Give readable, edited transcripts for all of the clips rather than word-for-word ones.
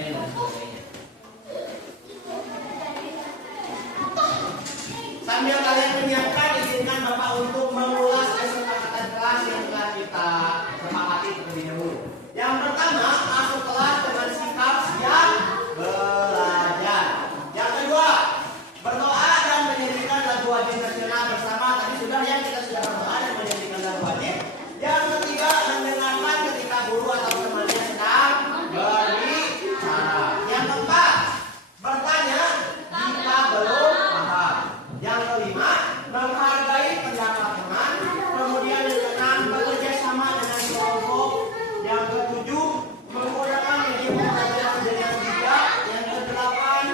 dokumen dan sebagainya. Sambil kalian menyiapkan, izinkan Bapak untuk mengulas kesepakatan kelas yang telah kita sepakati terlebih dahulu. Yang pertama, masuk kelas dengan sikap siap belajar. Yang kedua, berdoa dan menyanyikan lagu wajib nasional bersama. Tadi sudah ya, kita sudah berdoa dan menyanyikan lagu wajib. Yang ketiga, mendengarkan ketika guru atau temannya sedang berbicara. Yang keempat, bertanya jika belum paham. Yang kelima, menghargai pendapat teman. Kemudian yang keenam, bekerja sama dengan kelompok. Yang ketujuh, menggunakan media pembelajaran dengan bijak. Yang kedelapan,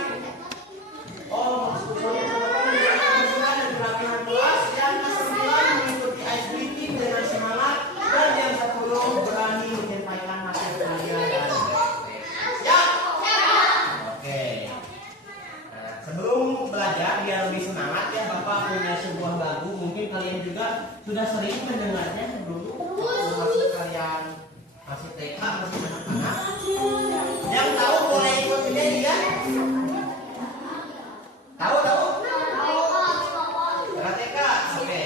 dan pelatihan kelas. Yang kesembilan, mengikuti ice breathing dengan semangat. Dan yang sepuluh, berani menyampaikan hasil karya dan siap. Oke. Sebelum belajar biar lebih semangat ya, Bapak punya sebuah lagu. Mungkin kalian juga sudah sering mendengarnya sebelum masih kalian masih TK, masih anak-anak. Yang tahu boleh ikut menyanyi ya? Tahu? TK, oke.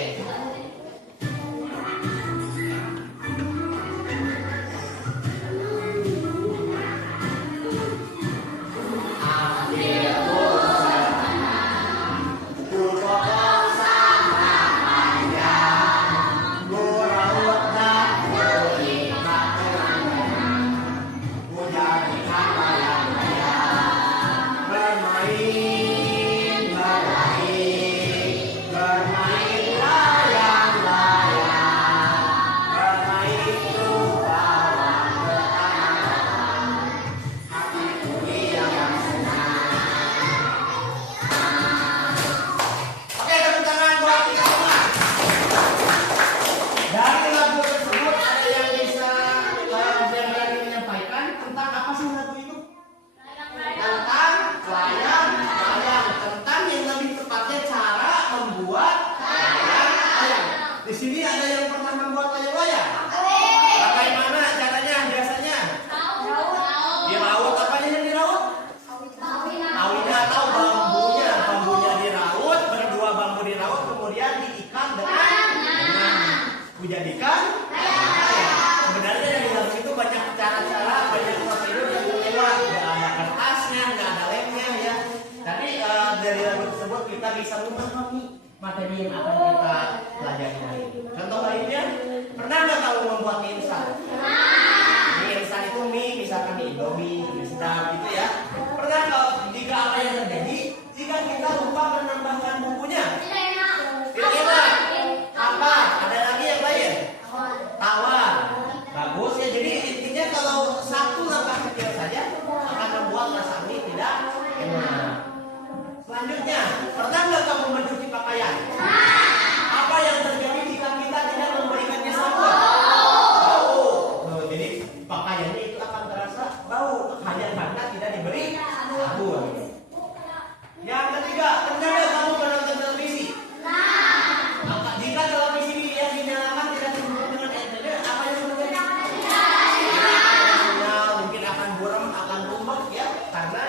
Di sini ada yang pernah membuat layang-layang? Bagaimana caranya biasanya? Diraut, apanya yang diraut? Awinya atau bambunya. Bambunya diraut, berdua bambu diraut, kemudian diikat dengan dijadikan layang. Sebenarnya dari dalam itu banyak cara-cara, banyak prosedur yang lewat. Nggak ada kertasnya, nggak ada lemnya ya. Tapi dari lagu tersebut kita bisa memahami materi yang akan kita pelajari hari ini. Contoh lainnya, pernah nggak kamu membuat mie instan? Mie instan itu mie, misalkan mie Indomie, mie sedap gitu ya. Pernah nggak jika apa yang terjadi jika kita lupa menambahkan bumbunya? Tidak enak. Apa? Ada lagi yang lain? Tawar. Bagus ya. Jadi intinya kalau satu langkah kecil saja akan membuat rasa mie tidak enak. Selanjutnya, pernah nggak kamu mencuci pakaian? Apa yang terjadi jika kita tidak memberikannya sabun? Bau. Jadi pakaiannya itu akan terasa bau hanya karena tidak diberi sabun. Yang ketiga, pernah nggak kamu menonton televisi? Jika televisi yang dinyalakan tidak disebut dengan internet, apa yang terjadi? Mungkin akan buram, akan rumbak ya, karena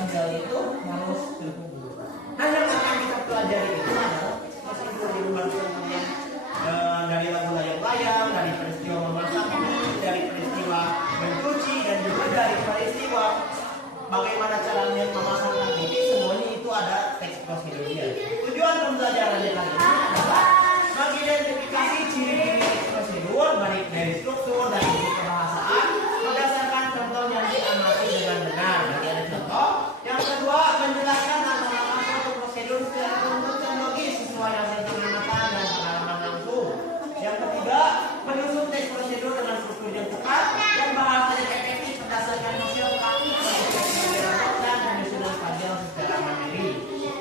sinyal itu harus terhubung. Nah, yang akan kita pelajari itu adalah meskipun kemudian dari lagu layang-layang, dari peristiwa memasak mie, dari peristiwa mencuci, dan juga dari peristiwa bagaimana caranya memasangkan TV, semuanya itu ada teks prosedurnya. Tujuan pembelajarannya kali ini adalah mengidentifikasi ciri-ciri teks prosedur, baik dari struktur dan kebahasaan berdasarkan contoh yang diamati dengan benar. Jadi ada contoh. Yang kedua, menjelaskan langkah-langkah suatu prosedur secara runtut dan logis sesuai hasil pengamatan dan pengalaman langsung. Yang ketiga, menyusun teks prosedur dengan struktur yang tepat dan bahasa yang efektif berdasarkan hasil praktik dan penyusunan panjang secara mandiri.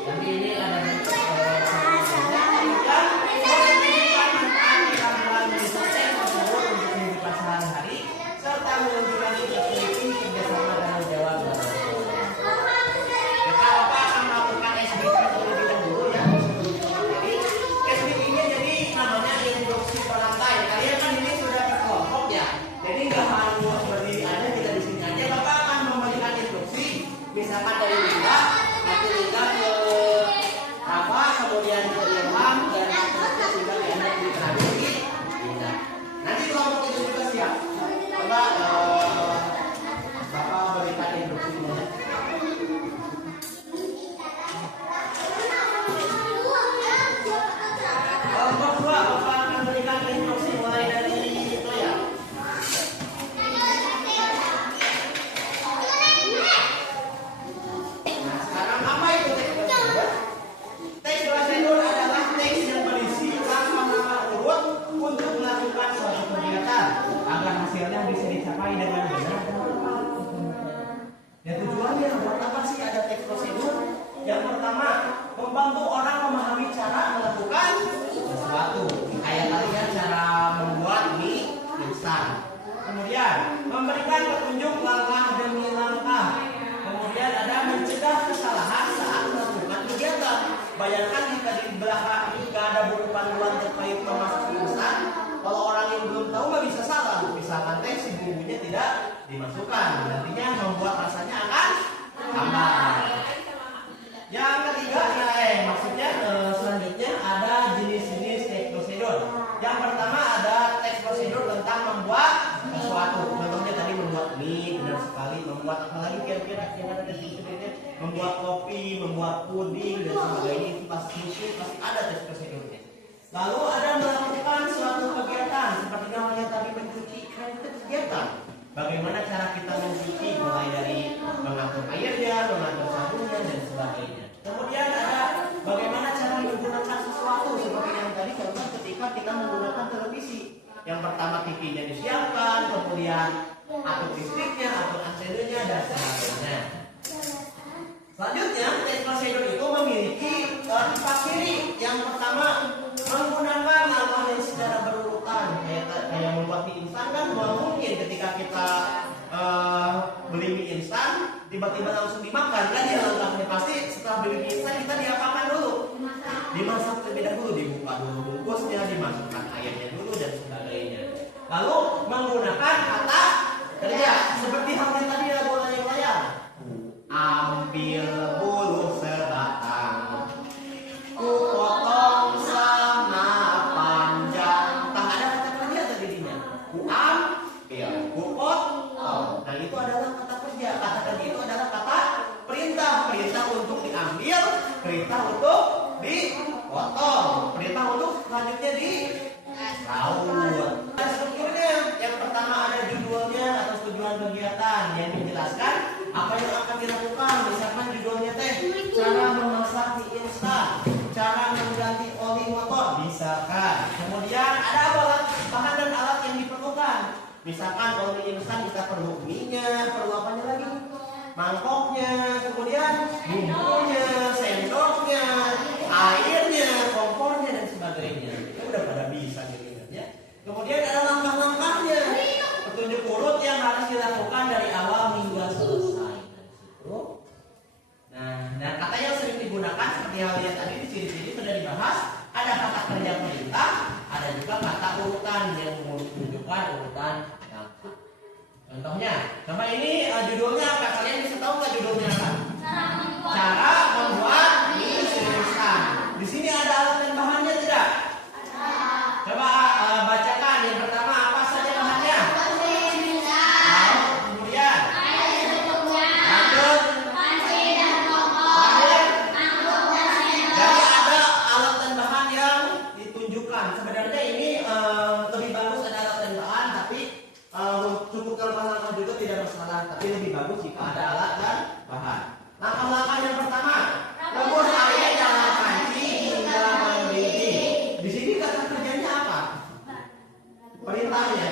Nanti ini ada dan instan. Kemudian memberikan petunjuk langkah demi langkah. Kemudian ada mencegah kesalahan saat melakukan kegiatan. Bayangkan jika di belakang ini nggak ada buku panduan terkait pemasukan instan, kalau orang yang belum tahu nggak bisa salah. Misalkan si bumbunya tidak dimasukkan, nantinya membuat rasanya akan hambar. Yang ketiga, maksudnya selanjutnya ada jenis-jenis teks prosedur. Yang pertama ada teks prosedur tentang membuat sesuatu. Contohnya tadi membuat mie, benar sekali. Membuat apa lagi kira-kira yang ada di sini? Membuat kopi, membuat puding dan sebagainya, itu pasti ada teks prosedurnya. Lalu ada melakukan suatu kegiatan seperti namanya tadi mencuci, kan itu kegiatan. Bagaimana cara kita mencuci, mulai dari mengatur airnya, mengatur sabunnya dan sebagainya. Kemudian ada bagaimana cara menggunakan sesuatu seperti yang tadi contoh ketika kita menggunakan televisi. Yang pertama TV-nya disiapkan, kemudian atur listriknya, atur antenanya dan sebagainya. Selanjutnya, teks prosedur itu memiliki empat ciri. Yang pertama, menggunakan langkah yang secara berurutan. Kayak membuat mie instan kan mungkin ketika kita beli mie instan tiba-tiba langsung dimakan kan ya, langkahnya pasti setelah beli mie instan kita diapakan dulu? Dimasak terlebih dahulu, dibuka dulu bungkusnya, dimasukkan airnya dulu dan sebagainya. Lalu menggunakan kata kerja seperti halnya tadi ya layang-layang. Ambil bulu sebatang, ku potong sama panjang. Tak ada kata kerja tadinya. Ku ambil, ku potong. Nah itu adalah kata kerja. Kata kerja itu adalah kata perintah. Perintah untuk diambil, perintah untuk dipotong, perintah untuk selanjutnya diraut. Nah, strukturnya yang pertama ada judulnya atau tujuan kegiatan yang menjelaskan apa yang akan dilakukan. Misalkan judulnya cara memasak mie instan, cara mengganti oli motor, misalkan. Kemudian ada bahan dan alat yang diperlukan. Misalkan kalau mie instan kita perlu mie-nya, perlu apanya lagi? Mangkoknya, kemudian bumbunya, sendoknya, airnya, kompornya dan sebagainya. Itu udah pada bisa gitu ya. Kemudian ada langkah-langkahnya, petunjuk urut yang harus dilakukan dari awal hingga selesai. Nah, kata yang sering digunakan seperti hal yang tadi di ciri-ciri sudah dibahas. Ada kata kerja perintah, ada juga kata urutan yang menunjukkan urutan langkah. Contohnya, sama ini judulnya apa? Kalian bisa tahu nggak judulnya apa? Cara membuat mie instan. Di sini ada alat dan bahannya tidak? Coba bacakan yang pertama apa saja bahannya? Kemudian lanjut. Jadi ada alat dan bahan yang ditunjukkan. Sebenarnya ini lebih bagus ada alat dan bahan, tapi cukup langkah-langkah juga tidak masalah. Tapi lebih bagus jika ada alat dan bahan. Langkah-langkah yang pertama, rebus air dalam panci hingga mendidih. Di sini kata kerjanya apa? Perintahnya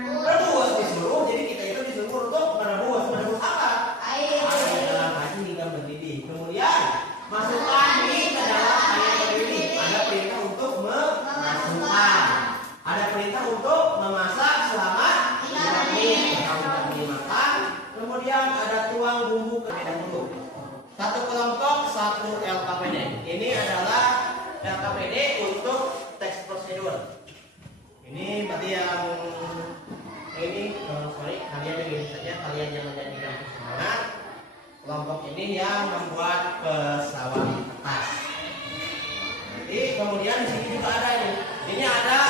rebus disuruh, jadi kita itu disuruh untuk merebus apa? Air dalam panci hingga mendidih. Kemudian masukkan mie ke dalam air mendidih. Ada perintah untuk memasukkan. Ada perintah untuk memasak selama 3 menit atau dimakan. Kemudian ada tuang bumbu terlebih dahulu. Satu kelompok, satu LKPD. Ini adalah LKPD untuk teks prosedur. Ini berarti yang ini, sorry, kalian begini saja, kalian yang menjadikan semangat. Kelompok ini yang membuat pesawat kertas. Nanti kemudian di sini juga ada ini. Ini ada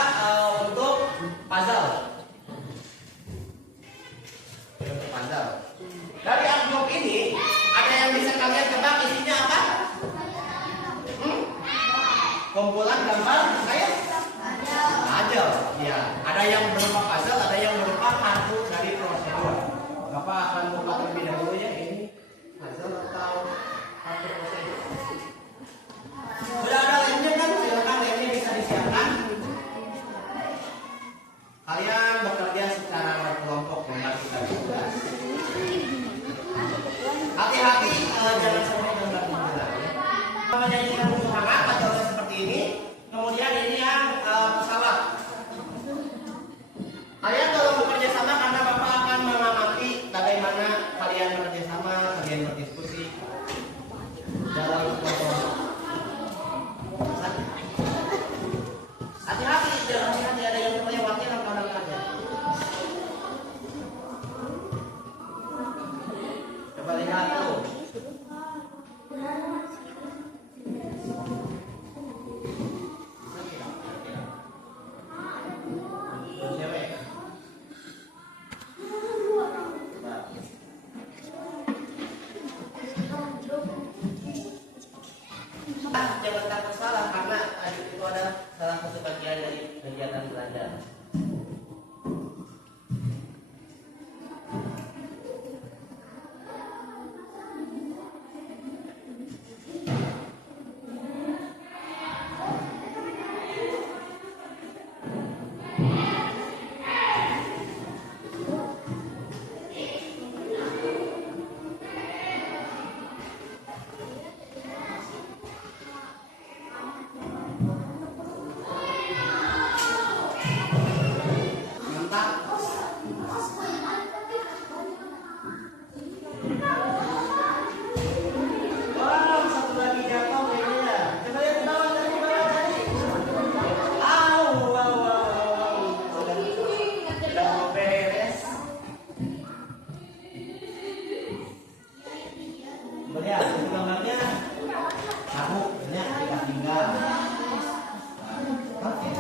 untuk puzzle. Untuk puzzle. Dari amplop ini ada yang bisa kalian tebak isinya apa? Kumpulan gambar saya? Puzzle. Ya, ada yang berupa puzzle, ada yang berupa kartu dari prosedur. Bapak akan buka terlebih dahulu ya ini puzzle atau kartu prosedur. Sudah ada lemnya kan? Silakan lemnya bisa disiapkan. Kalian bekerja secara berkelompok membagikan tugas. Hati-hati jangan sampai gambar tenggelam ya. Menyanyikan semangat atau seperti ini. Kemudian ini yang pesawat. Kalian tolong bekerja sama karena Bapak akan mengamati bagaimana kalian bekerja sama, kalian berdiskusi dalam kelompok. Hati-hati, jangan hati-hati ada yang melewati langkah-langkahnya. Coba lihat tuh. Jangan takut salah karena itu adalah salah satu bagian dari kegiatan belajar. Lihat, gambarnya sabuk, ini tidak tinggal. Oke.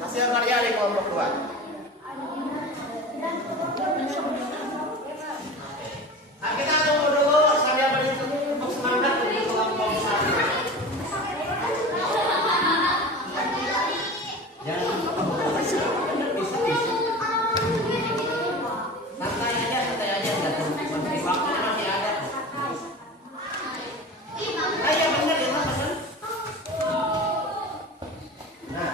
Hasil karya di kelompok 2. Nah, kita tunggu dulu sambil berhitung semangat untuk kelompok 1. Jangan santai aja, waktunya masih ada. Ayo bener ya, Mas. Nah.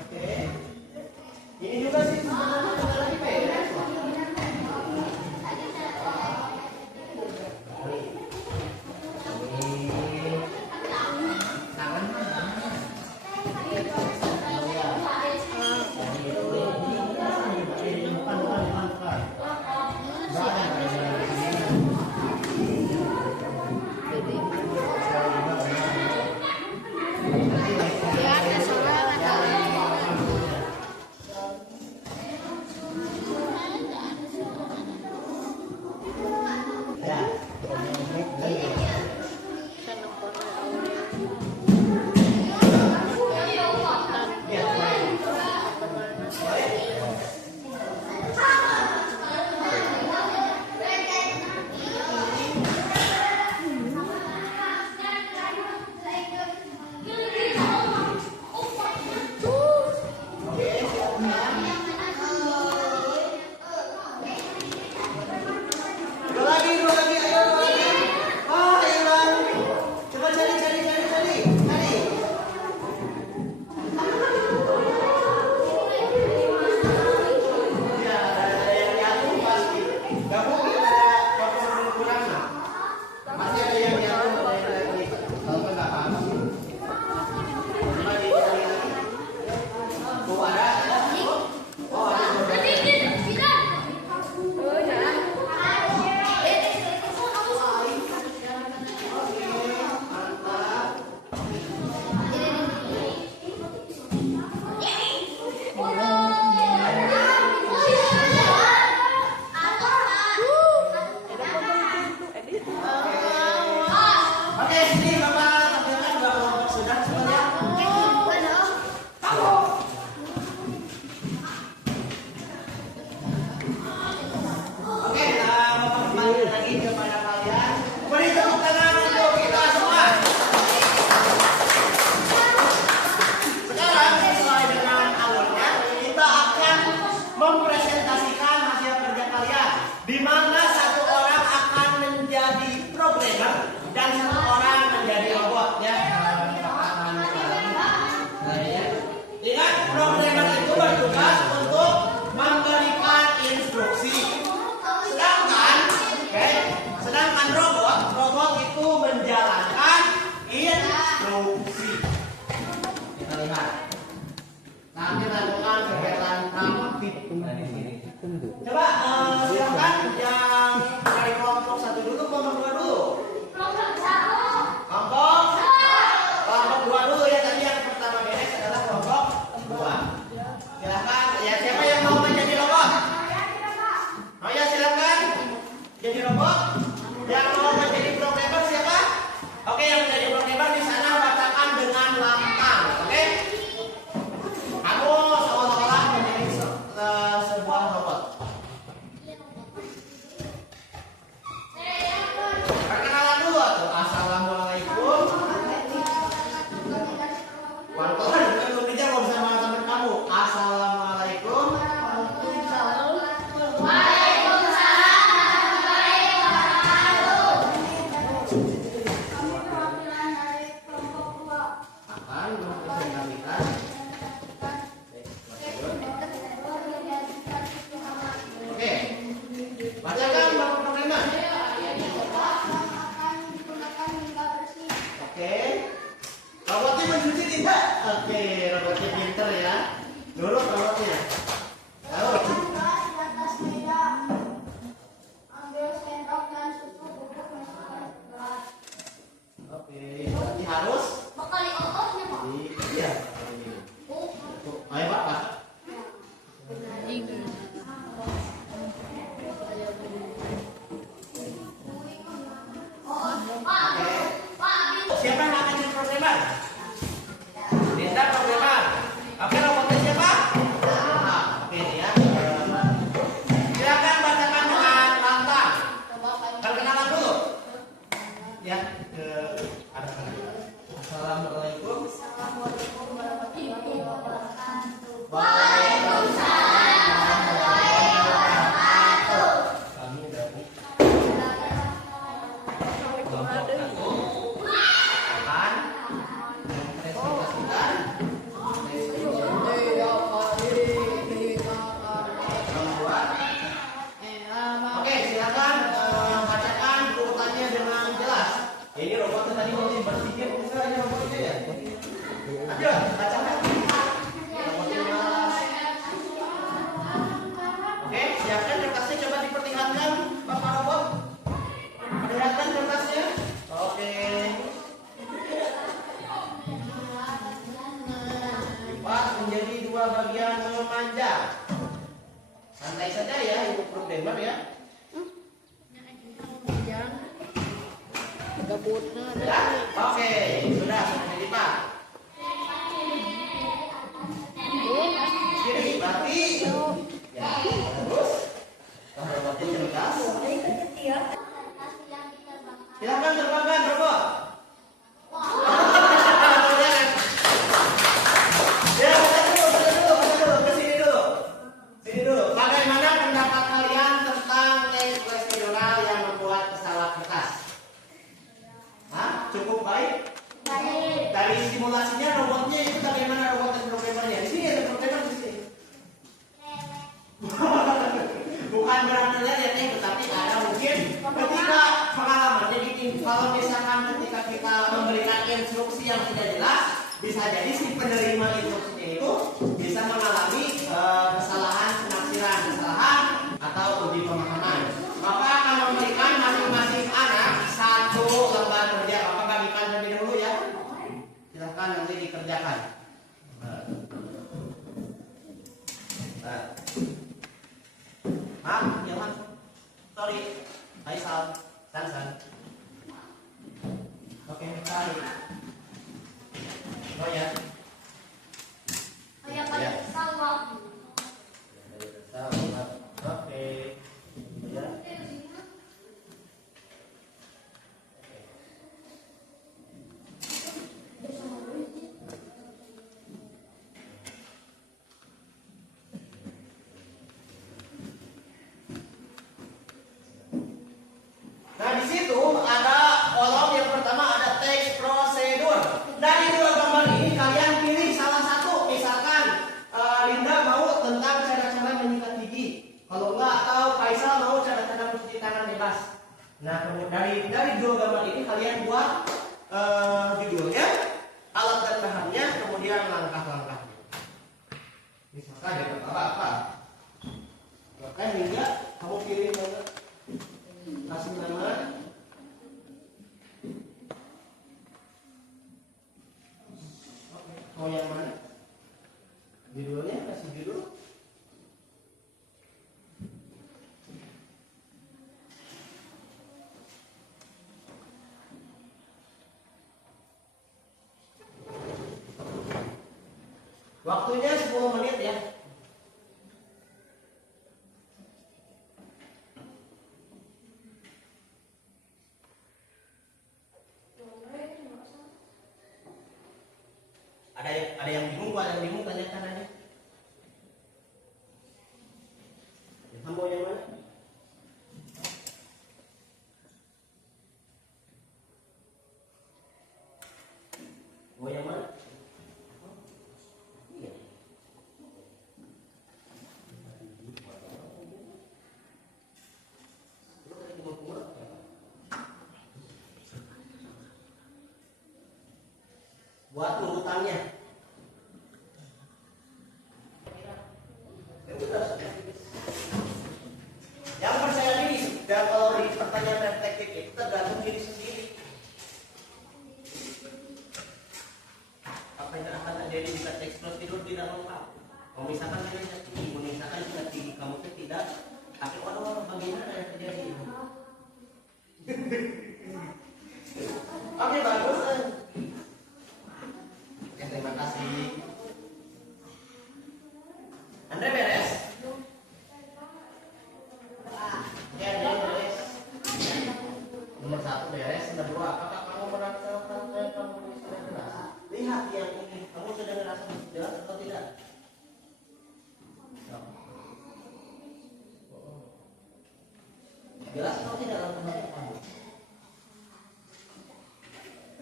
Oke. Ini juga sih sebenarnya lagi beres. kegiatan praktik. Coba silakan yang dari kelompok 1 dulu, kelompok 2 dulu. Kelompok 2 dulu ya, tadi yang pertama beres adalah kelompok 2. Silakan ya, siapa yang mau menjadi robot? Oh ya, silakan jadi robot. Yang mau menjadi programmer siapa? Oke, yang menjadi programmer di sana bacakan dengan lantang, oke? Kamu seolah-olah menjadi sebuah robot. Perkenalan dulu tuh. Assalamualaikum. Pelan-pelan dengan bijak kalau bersama teman kamu. Assalamualaikum. Oke, bacakan Bapak Programmer. Oke, robotnya mencuci tidak? Oke, robotnya pinter ya. Duduk robotnya. Lalu. Oke, berarti harus. Iya. Ayo Pak. Siapa yang akan jadi programmer? Linda programmer. Oke, robotnya siapa? Oke ya. Silakan bacakan dengan lantang. Perkenalan dulu. Ya, Assalamualaikum. Kami dari Oke, silakan bacakan urutannya dengan jelas. Ini robotnya tadi mau berpikir enggak ini robotnya ya? Ayo, bacakan. Robotnya jelas. Oke, siapkan kertasnya, coba diperlihatkan Bapak robot. Perlihatkan kertasnya. Oke. Lipat menjadi 2 bagian memanjang. Santai saja ya, Ibu programmer ya. Ya? Oke, sudah dilipat. Sini berarti ya, terus robotnya cerdas. Silakan terbangkan robot. Ya, dulu, ke sini dulu. Sini dulu. Bagaimana pendapat kalian tentang tes prosedural yang membuat pesawat kertas? Hah? Cukup baik? Baik. Dari simulasinya robotnya itu bagaimana robot dan programmernya? Di sini ada programmer di sini. Bukan berarti lihat tetapi ada mungkin ketika pengalaman. Jadi kalau misalkan ketika kita memberikan instruksi yang tidak jelas, bisa jadi si penerima instruksinya itu bisa mengalami kesalahan penafsiran, kesalahan atau uji pemahaman. Bapak akan memberikan masing-masing anak 1 lembar kerja. Bapak bagikan terlebih dahulu ya. Silahkan nanti dikerjakan. Johan. Sorry. Faisal. Sansan. Oke, baik. Oh ya. Ya. Oke. Ya. Nah, di situ ada kolom yang pertama ada teks prosedur. Dari 2 gambar ini kalian pilih salah satu. Misalkan Linda mau tentang cara-cara menyikat gigi. Kalau enggak, atau Faisal mau cara-cara mencuci tangan bebas. Nah, dari 2 gambar ini kalian buat judulnya, alat dan bahannya, kemudian langkah-langkahnya. Misalkan ya apa? Maka hingga kamu pilih mana? Kasih nama. Mau yang mana? Judulnya kasih judul. Waktunya 10 menit ya. Ada yang bingung, ada yang bingung tanyakan aja. Kamu mau yang mana? Mau yang mana? Iya. Buat urutannya. Yang percaya diri, dan kalau di pertanyaan reflektif itu tergantung diri sendiri. Apa yang akan terjadi jika teks plus tidur tidak lengkap? Kalau misalkan saya tidak tinggi, misalkan tidak tinggi kamu itu tidak, tapi orang bagaimana yang terjadi? Oke, bagus. Oke, terima kasih. Andre beres? Ya, beres. Nomor 1 beres, nomor 2 apakah kamu merasakan kamu sudah jelas? Lihat yang ini, kamu sudah merasa jelas atau tidak? Jelas atau tidak dalam pembahasan kamu?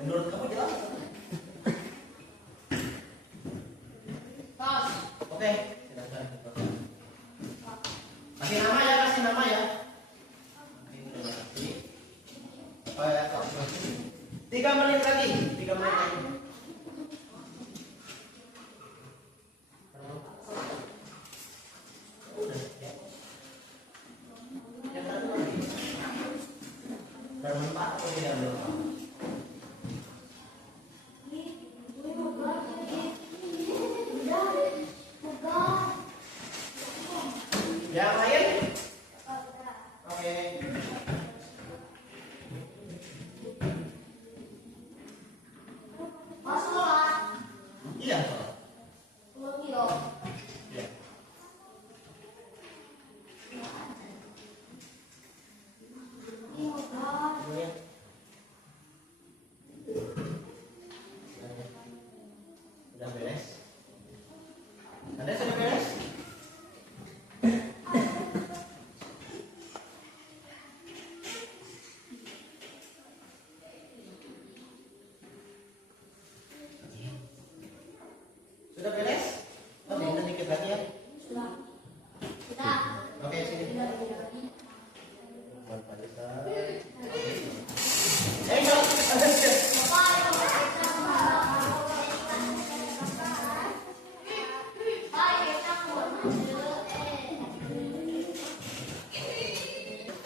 Menurut kamu jelas atau tidak? Oke, silakan. Kasih nama ya, kasih nama ya. Oh ya, 3 menit lagi, 3 menit lagi. Udah, ya. Yang satu lagi. Bermanfaat atau tidak bermanfaat? Yang lain? Oke. Iya. Iya. Sudah beres? Anda sudah beres? Sudah beres? Oke, kita dikit lagi ya. Sudah. Oke, sini.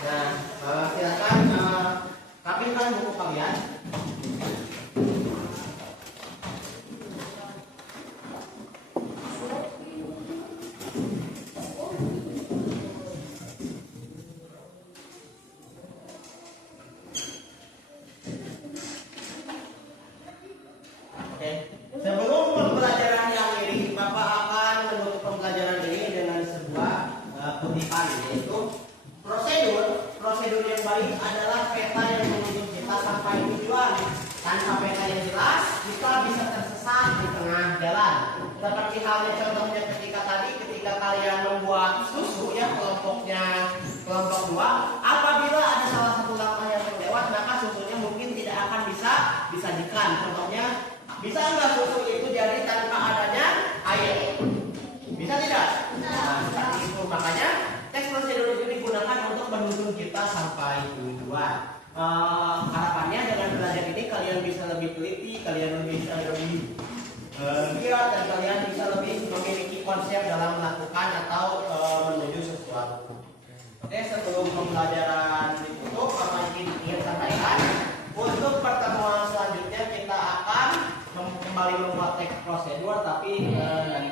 Nah, silakan rapikan buku kalian. Oke, sebelum pembelajaran yang ini, Bapak akan menutup pembelajaran ini dengan sebuah kutipan, yaitu prosedur yang baik adalah peta yang menuju kita sampai tujuan. Tanpa peta yang jelas, kita bisa tersesat di tengah jalan. Seperti halnya contohnya ketika kalian membuat susu ya, kelompok 2, apabila ada salah satu langkah yang terlewat, maka susunya mungkin tidak akan bisa disajikan. Contohnya, bisa nggak susu itu jadi tanpa adanya air? Bisa tidak? Nah, seperti itu. Makanya teks prosedur itu digunakan untuk menuntun kita sampai tujuan. Harapannya dengan belajar ini kalian bisa lebih teliti, kalian bisa lebih lihat, dan kalian bisa lebih memiliki konsep siap dalam melakukan atau menuju sesuatu. Oke, sebelum pembelajaran ditutup, apa ingin sampaikan? Untuk pertemuan selanjutnya kita akan kembali membuat teks prosedur, tapi dari